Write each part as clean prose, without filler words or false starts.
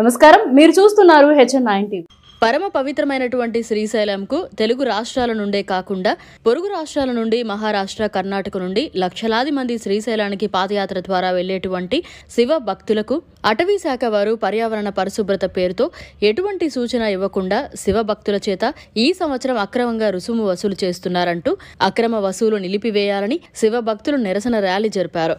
నమస్కారం, మీరు చూస్తున్నారు HN9 టీవీ. పరమ పవిత్రమైనటువంటి శ్రీశైలంకు తెలుగు రాష్ట్రాల నుండే కాకుండా పొరుగు రాష్ట్రాల నుండి మహారాష్ట్ర, కర్ణాటక నుండి లక్షలాది మంది శ్రీశైలానికి పాదయాత్ర ద్వారా వెళ్లేటువంటి శివ భక్తులకు అటవీ శాఖ వారు పర్యావరణ పరిశుభ్రత పేరుతో ఎటువంటి సూచన ఇవ్వకుండా శివ భక్తుల చేత ఈ సంవత్సరం అక్రమంగా రుసుము వసూలు చేస్తున్నారంటూ అక్రమ వసూలు నిలిపివేయాలని శివ భక్తులు నిరసన ర్యాలీ జరిపారు.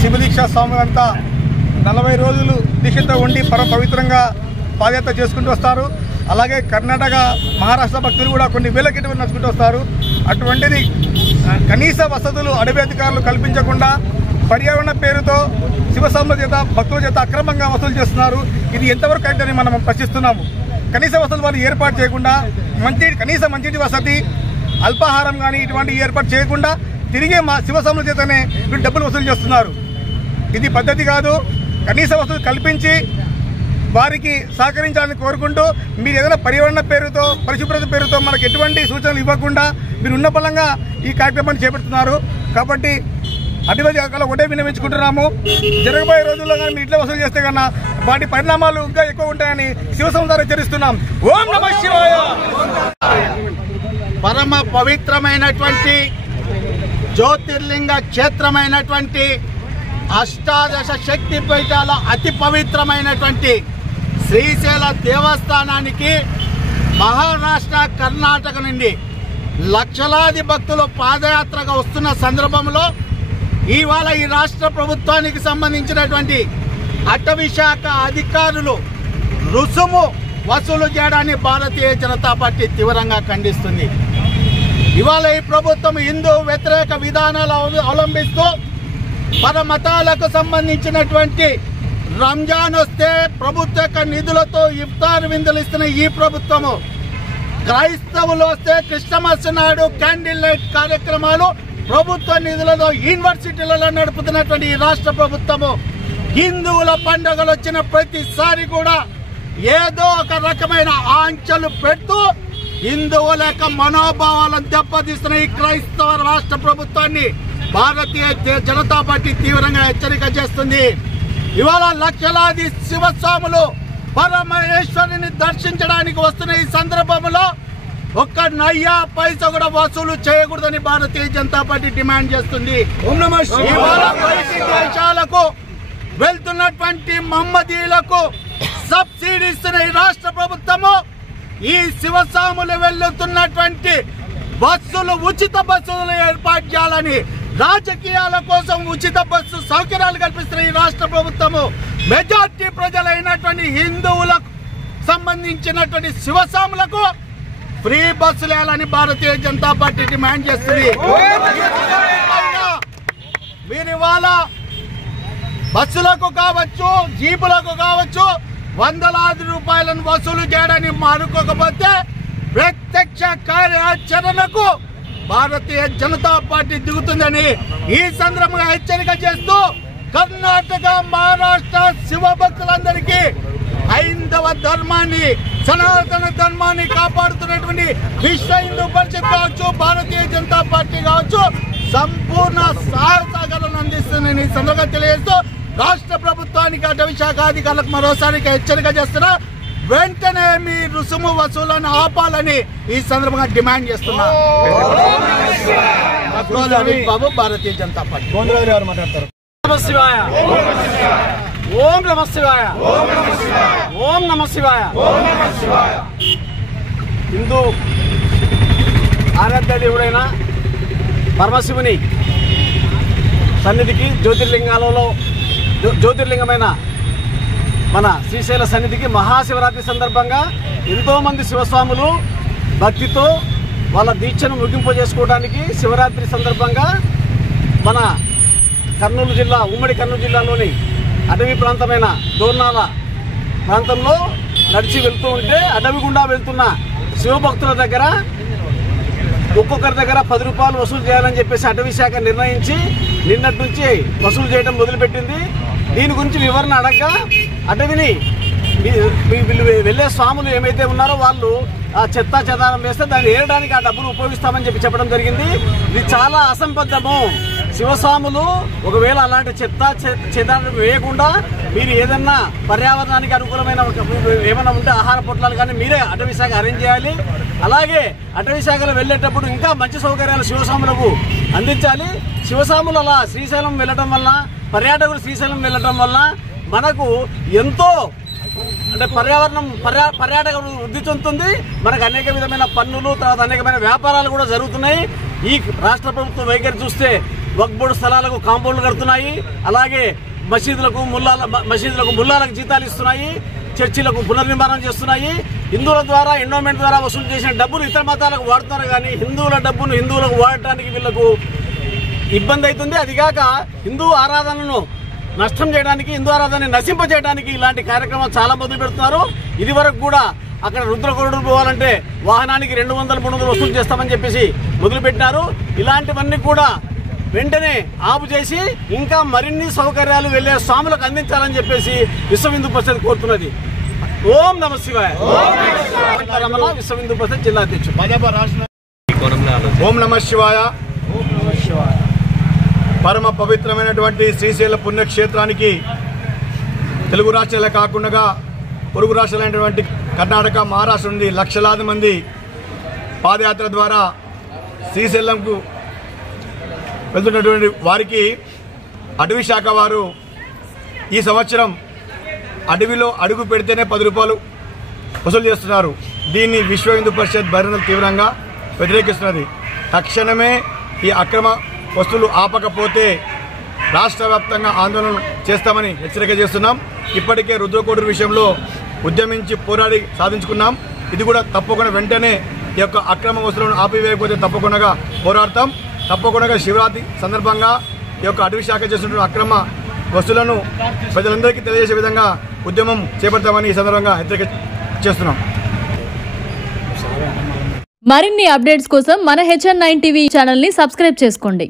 శివదీక్ష స్వాములంతా 40 రోజులు దీక్షతో ఉండి పరమ పవిత్రంగా పాదయాత్ర చేసుకుంటూ వస్తారు. అలాగే కర్ణాటక, మహారాష్ట్ర భక్తులు కూడా కొన్ని వేల కిలోమీటర్లు నడుచుకుంటూ వస్తారు. అటువంటిది కనీస వసతులు అడవి అధికారులు కల్పించకుండా పర్యావరణ పేరుతో శివస్వాముల చేత, భక్తుల చేత అక్రమంగా వసూలు చేస్తున్నారు. ఇది ఎంతవరకు కరెక్ట్ అని మనం ప్రశ్నిస్తున్నాము. కనీస వసతులు వాళ్ళు ఏర్పాటు చేయకుండా కనీస మంచిటి వసతి, అల్పాహారం కానీ ఇటువంటి ఏర్పాటు చేయకుండా తిరిగే మా శివస్వాముల చేతనే వీళ్ళు డబ్బులు వసూలు చేస్తున్నారు. ఇది పద్ధతి కాదు. కనీస వసతులు కల్పించి వారికి సహకరించాలని కోరుకుంటూ, మీరు ఏదైనా పర్యావరణ పేరుతో, పరిశుభ్రత పేరుతో మనకు ఎటువంటి సూచనలు ఇవ్వకుండా మీరు ఉన్న బలంగా ఈ కార్యక్రమాన్ని చేపడుతున్నారు. కాబట్టి అటువంటి ఒకటే విన్నవించుకుంటున్నాము. జరగబోయే రోజుల్లో కానీ మీరు ఇట్లా వసూలు చేస్తే కన్నా వాటి పరిణామాలు ఇంకా ఎక్కువ ఉంటాయని శివస్వామి ద్వారా హెచ్చరిస్తున్నాం. ఓం నమః శివాయ. పరమ పవిత్రమైనటువంటి జ్యోతిర్లింగ క్షేత్రమైనటువంటి అష్టాదశ శక్తి పీఠాల అతి పవిత్రమైనటువంటి శ్రీశైల దేవస్థానానికి మహారాష్ట్ర, కర్ణాటక నుండి లక్షలాది భక్తులు పాదయాత్రగా వస్తున్న సందర్భంలో ఇవాళ ఈ రాష్ట్ర ప్రభుత్వానికి సంబంధించినటువంటి అటవీ శాఖ అధికారులు రుసుము వసూలు చేయడాన్ని భారతీయ జనతా పార్టీ తీవ్రంగా ఖండిస్తుంది. ఇవాళ ఈ ప్రభుత్వం హిందూ వ్యతిరేక విధానాలు అవలంబిస్తూ పరమతాలకు సంబంధించినటువంటి రంజాన్ వస్తే ప్రభుత్వ యొక్క నిధులతో ఇఫ్తార్ విందులు ఇస్తున్న ఈ ప్రభుత్వము, క్రైస్తవులు వస్తే క్రిస్టమస్ నాడు క్యాండిల్ లైట్ కార్యక్రమాలు ప్రభుత్వ నిధులతో యూనివర్సిటీలలో నడుపుతున్నటువంటి ఈ రాష్ట్ర ప్రభుత్వము, హిందువుల పండుగలు వచ్చిన ప్రతిసారి కూడా ఏదో ఒక రకమైన ఆంక్షలు పెడుతూ హిందువుల యొక్క మనోభావాలను దెబ్బతీస్తున్న ఈ క్రైస్తవ రాష్ట్ర ప్రభుత్వాన్ని భారతీయ జనతా పార్టీ తీవ్రంగా హెచ్చరిక చేస్తుంది. ఇవాళ లక్షలాది శివస్వాములు పరమేశ్వరుని దర్శించడానికి వస్తున్న ఈ సందర్భంలో ఒక్క నయ్యా పైసా కూడా వసూలు చేయకూడదని భారతీయ జనతా పార్టీ డిమాండ్ చేస్తుంది. ఇవాళ బయటి దేశాలకు వెళ్తున్నటువంటి మహమ్మదీయులకు సబ్సిడీ ఇస్తున్న ఈ రాష్ట్ర ప్రభుత్వము ఈ శివస్వాములు వెళ్తున్నటువంటి బస్సులు, ఉచిత బస్సులు ఏర్పాటు చేయాలని, రాజకీయాల కోసం ఉచిత బస్సు సౌకర్యాలు కల్పిస్తున్న ఈ రాష్ట్ర ప్రభుత్వము మెజార్టీ ప్రజలైనటువంటి హిందువులకు సంబంధించినటువంటి శివస్వాములకు ఫ్రీ బస్సులు వేయాలని భారతీయ జనతా పార్టీ డిమాండ్ చేస్తుంది. మీరు ఇవాళ బస్సులకు కావచ్చు, జీపులకు కావచ్చు వందలాది రూపాయలను వసూలు చేయడాన్ని మానుకోకపోతే ప్రత్యక్ష కార్యాచరణకు భారతీయ జనతా పార్టీ దిగుతుందని ఈ సందర్భంగా హెచ్చరిక చేస్తూ, కర్ణాటక, మహారాష్ట్ర శివ భక్తులందరికీ హైందవ ధర్మాన్ని, సనాతన ధర్మాన్ని కాపాడుతున్నటువంటి విశ్వ హిందూ పరిషత్ కావచ్చు, భారతీయ జనతా పార్టీ కావచ్చు సంపూర్ణ సహకారాలను అందిస్తుందని ఈ సందర్భంగా తెలియజేస్తూ రాష్ట్ర ప్రభుత్వానికి, అటవీ శాఖ అధికారులకు మరోసారి హెచ్చరిక చేస్తున్నా. వెంటనే మీ రుసుము వసూలను ఆపాలని ఈ సందర్భంగా డిమాండ్ చేస్తున్నా. బాబు, భారతీయ జనతా పార్టీ. మాట్లాడతారు. నమః శివాయ. ఓం నమః శివాయ. ఓం నమః శివాయ. హిందూ ఆరాధ్య దేవుడైన పరమశివుని సన్నిధికి జ్యోతిర్లింగమైన మన శ్రీశైల సన్నిధికి మహాశివరాత్రి సందర్భంగా ఎంతోమంది శివస్వాములు భక్తితో వాళ్ళ దీక్షను ముగింపు చేసుకోవడానికి శివరాత్రి సందర్భంగా మన కర్నూలు జిల్లా, ఉమ్మడి కర్నూలు జిల్లాలోని అటవీ ప్రాంతమైన దోర్నాల ప్రాంతంలో నడిచి వెళ్తూ ఉంటే అడవి గుండా వెళ్తున్న శివభక్తుల దగ్గర ఒక్కొక్కరి దగ్గర 10 రూపాయలు వసూలు చేయాలని చెప్పేసి అటవీ శాఖ నిర్ణయించి నిన్నటి నుంచి వసూలు చేయడం మొదలుపెట్టింది. దీని గురించి వివరణ అడగగా అటవిని వీళ్ళు వెళ్ళే స్వాములు ఏమైతే ఉన్నారో వాళ్ళు ఆ చెత్త చెదారం వేస్తే దాన్ని ఏరడానికి ఆ డబ్బులు ఉపయోగిస్తామని చెప్పడం జరిగింది. ఇది చాలా అసంబద్ధము. శివస్వాములు ఒకవేళ అలాంటి చెత్త చెదారం వేయకుండా మీరు ఏదన్నా పర్యావరణానికి అనుకూలమైన ఏమైనా ఉంటే ఆహార పొట్లాలు కానీ మీరే అటవీ శాఖ అరేంజ్ చేయాలి. అలాగే అటవీ శాఖలో వెళ్ళేటప్పుడు ఇంకా మంచి సౌకర్యాలు శివస్వాములకు అందించాలి. శివస్వాములు అలా శ్రీశైలం వెళ్ళడం వల్ల, పర్యాటకులు శ్రీశైలం వెళ్ళడం వల్ల మనకు ఎంతో అంటే పర్యాటకులు వృద్ధి చెందుతుంది. మనకు అనేక విధమైన పన్నులు, తర్వాత అనేకమైన వ్యాపారాలు కూడా జరుగుతున్నాయి. ఈ రాష్ట్ర ప్రభుత్వం వైఖరి చూస్తే వక్ఫ్ బోర్డు స్థలాలకు కాంపౌండ్లు కడుతున్నాయి. అలాగే మసీదులకు ముల్లాలకు జీతాలు ఇస్తున్నాయి. చర్చిలకు పునర్నిర్మాణం చేస్తున్నాయి. హిందువుల ద్వారా ఎండోమెంట్ ద్వారా వసూలు చేసిన డబ్బులు ఇతర మతాలకు వాడుతున్నారు. కానీ హిందువుల డబ్బును హిందువులకు వాడటానికి వీళ్లకు ఇబ్బంది అవుతుంది. అదిగాక హిందూ ఆరాధనను నష్టం చేయడానికి, హిందూ ఆరాధనని నశింపజేయడానికి ఇలాంటి కార్యక్రమాలు చాలా మొదలు పెడుతున్నారు. ఇది వరకు కూడా అక్కడ రుద్రకొండూరు పోవాలంటే వాహనానికి 200-300 వసూలు చేస్తామని చెప్పేసి మొదలుపెట్టినారు. ఇలాంటివన్నీ కూడా వెంటనే ఆపు చేసి ఇంకా మరిన్ని సౌకర్యాలు వెళ్లే స్వాములకు అందించాలని చెప్పేసి విశ్వ హిందూ పరిషత్ కోరుతున్నది. ఓం నమ శివాయ. విశ్వ హిందూ పరిషత్ జిల్లా అధ్యక్షుడు. ఓం నమ శివాయ. పరమ పవిత్రమైనటువంటి శ్రీశైల పుణ్యక్షేత్రానికి తెలుగు రాష్ట్రాలే కాకుండా పొరుగు రాష్ట్రాలైనటువంటి కర్ణాటక, మహారాష్ట్ర నుండి లక్షలాది మంది పాదయాత్ర ద్వారా శ్రీశైలంకు వెళ్తున్నటువంటి వారికి అటవీ శాఖ వారు ఈ సంవత్సరం అడవిలో అడుగు పెడితేనే 10 రూపాయలు వసూలు చేస్తున్నారు. దీన్ని విశ్వ హిందూ పరిషత్ బహిరంగ తీవ్రంగా వ్యతిరేకిస్తున్నది. తక్షణమే ఈ అక్రమ వస్తువులు ఆపకపోతే రాష్ట్ర వ్యాప్తంగా ఆందోళన చేస్తామని హెచ్చరిక చేస్తున్నాం. ఇప్పటికే రుద్రకొండూరు విషయంలో ఉద్యమించి పోరాడి సాధించుకున్నాం. ఇది కూడా తప్పకుండా వెంటనే ఈ యొక్క అక్రమ వస్తువులను ఆపివేయకపోతే తప్పకుండా పోరాడతాం. తప్పకుండా శివరాత్రి సందర్భంగా ఈ యొక్క అటవీ శాఖ చేస్తున్న అక్రమ వస్తువులను ప్రజలందరికీ తెలియజేసే విధంగా ఉద్యమం చేపడతామని ఈ సందర్భంగా హెచ్చరిక చేస్తున్నాం. మరిన్ని అప్డేట్స్ కోసం మన HN9 టీవీ ఛానల్ ని సబ్స్క్రైబ్ చేసుకోండి.